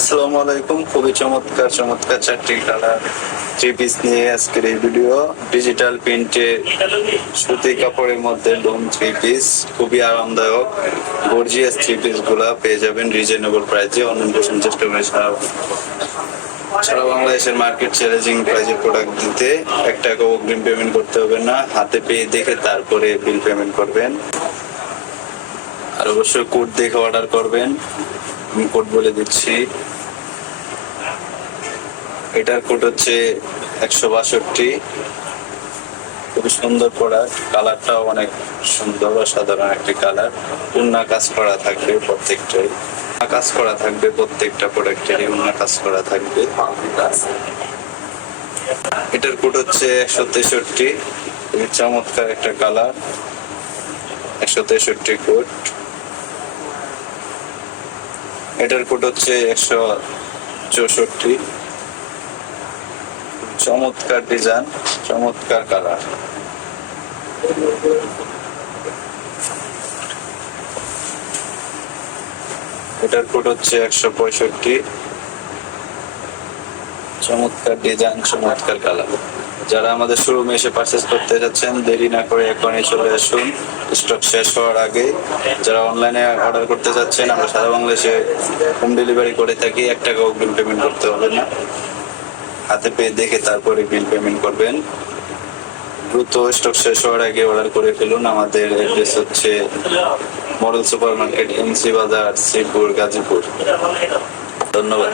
আসসালামু আলাইকুম। খুবই চমৎকার চমৎকার চারটি কালার থ্রি পিস নিয়ে আজকের এই ভিডিও। ডিজিটাল প্রিন্টে সুতি কাপড়ের মধ্যে লোন থ্রি পিস, খুবই আরামদায়ক গর্জিয়াস থ্রি পিস গুলা পেয়ে যাবেন রিজনেবল প্রাইসে। অনলাইন চেষ্টা করে সারা বাংলাদেশের মার্কেট চ্যালেঞ্জিং প্রাইসে প্রোডাক্ট দিতে 1 টাকা অগ্রিম পেমেন্ট করতে হবে না, হাতে পেয়ে দেখে তারপরে বিল পেমেন্ট করবেন। আর অবশ্যই কোড দেখে অর্ডার করবেন। আমি কোড বলে দিচ্ছি, এটার কোড হচ্ছে 162। খুবই সুন্দর প্রোডাক্ট, কালারটাও অনেক সুন্দর অসাধারণ একটি কালার। উন্না কাজ করা থাকবে প্রত্যেকটাই, কাজ করা থাকবে প্রত্যেকটা প্রোডাক্টেরই উন্না কাজ করা থাকবে। এটার কোড হচ্ছে 163। চমৎকার একটা কালার, 163 কোড। এটার কোড হচ্ছে 164। চমৎকার ডিজাইন, চমৎকার কালার। এটার কোড হচ্ছে 165। চমৎকার ডিজাইন, চমৎকার কালার। যারা আমাদের শোরুমে এসে পারচেস করতে যাচ্ছেন, দেরি না করে এখনই চলে আসুন, স্টক শেষ হওয়ার আগে। যারা অনলাইনে অর্ডার করতে যাচ্ছেন, আমরা সারা বাংলাদেশে হোম ডেলিভারি করে থাকি। 1 টাকা অগ্রিম পেমেন্ট করতে হবে না, হাতে পেয়ে দেখে তারপরে বিল পেমেন্ট করবেন। দ্রুত স্টক শেষ হওয়ার আগে অর্ডার করে ফেলুন। আমাদের অ্যাড্রেস হচ্ছে মডেল সুপার মার্কেট, এমসি বাজার, শ্রীপুর, গাজীপুর। ধন্যবাদ।